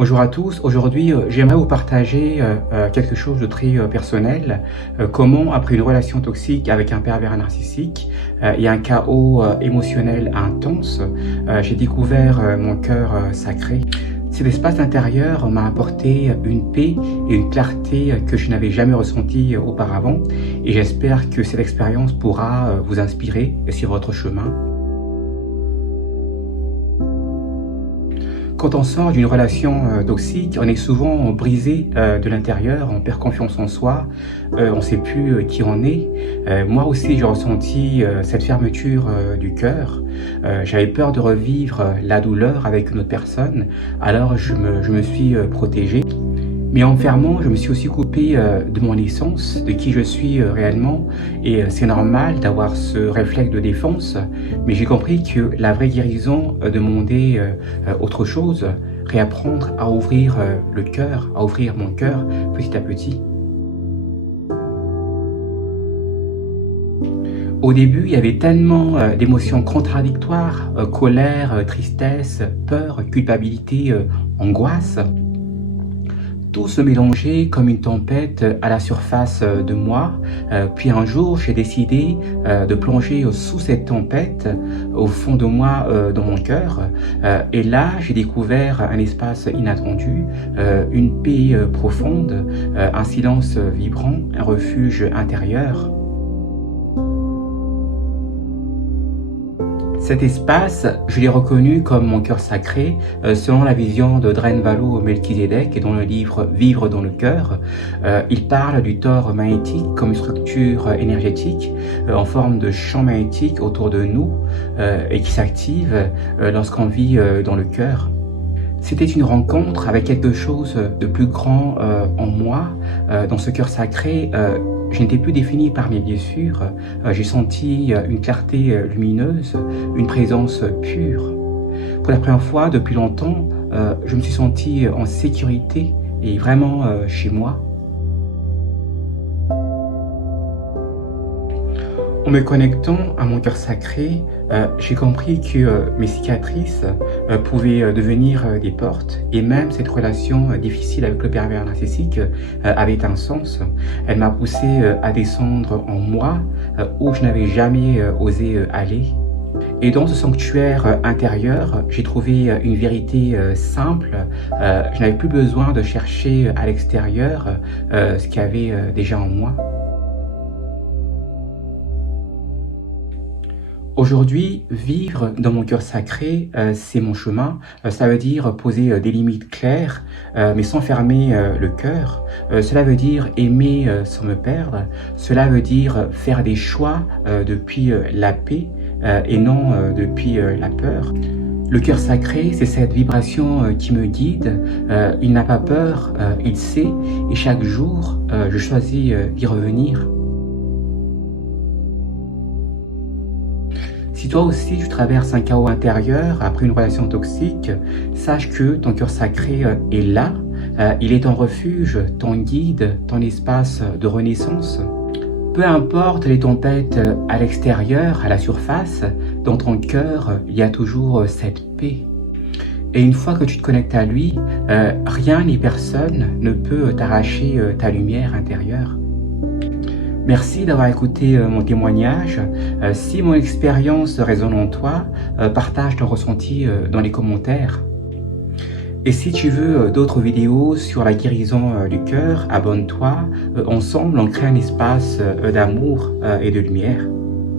Bonjour à tous, aujourd'hui j'aimerais vous partager quelque chose de très personnel. Comment après une relation toxique avec un pervers narcissique et un chaos émotionnel intense, j'ai découvert mon cœur sacré. Cet espace intérieur m'a apporté une paix et une clarté que je n'avais jamais ressentie auparavant, et j'espère que cette expérience pourra vous inspirer sur votre chemin. Quand on sort d'une relation toxique, on est souvent brisé de l'intérieur, on perd confiance en soi, on ne sait plus qui on est. Moi aussi, j'ai ressenti cette fermeture du cœur. J'avais peur de revivre la douleur avec une autre personne, alors je me suis protégé. Mais en me fermant, je me suis aussi coupé de mon essence, de qui je suis réellement. Et c'est normal d'avoir ce réflexe de défense, mais j'ai compris que la vraie guérison demandait autre chose, réapprendre à ouvrir le cœur, à ouvrir mon cœur petit à petit. Au début, il y avait tellement d'émotions contradictoires, colère, tristesse, peur, culpabilité, angoisse. Tout se mélangeait comme une tempête à la surface de moi. Puis un jour, j'ai décidé de plonger sous cette tempête, au fond de moi, dans mon cœur. Et là, j'ai découvert un espace inattendu, une paix profonde, un silence vibrant, un refuge intérieur. Cet espace, je l'ai reconnu comme mon cœur sacré, selon la vision de Drenvalo Melchizedek et dans le livre Vivre dans le cœur. Il parle du tore magnétique comme une structure énergétique en forme de champ magnétique autour de nous et qui s'active lorsqu'on vit dans le cœur. C'était une rencontre avec quelque chose de plus grand en moi. Dans ce cœur sacré, je n'étais plus défini par mes blessures. J'ai senti une clarté lumineuse, une présence pure. Pour la première fois depuis longtemps, je me suis senti en sécurité et vraiment chez moi. En me connectant à mon cœur sacré, j'ai compris que mes cicatrices pouvaient devenir des portes, et même cette relation difficile avec le pervers narcissique avait un sens. Elle m'a poussé à descendre en moi où je n'avais jamais osé aller. Et dans ce sanctuaire intérieur, j'ai trouvé une vérité simple. Je n'avais plus besoin de chercher à l'extérieur ce qu'il y avait déjà en moi. Aujourd'hui, vivre dans mon cœur sacré, c'est mon chemin. Ça veut dire poser des limites claires, mais sans fermer le cœur. Cela veut dire aimer sans me perdre. Cela veut dire faire des choix depuis la paix et non depuis la peur. Le cœur sacré, c'est cette vibration qui me guide. Il n'a pas peur, il sait, et chaque jour, je choisis d'y revenir. Si toi aussi tu traverses un chaos intérieur après une relation toxique, sache que ton cœur sacré est là, il est ton refuge, ton guide, ton espace de renaissance. Peu importe les tempêtes à l'extérieur, à la surface, dans ton cœur, il y a toujours cette paix. Et une fois que tu te connectes à lui, rien ni personne ne peut t'arracher ta lumière intérieure. Merci d'avoir écouté mon témoignage. Si mon expérience résonne en toi, partage ton ressenti dans les commentaires. Et si tu veux d'autres vidéos sur la guérison du cœur, abonne-toi. Ensemble, on crée un espace d'amour et de lumière.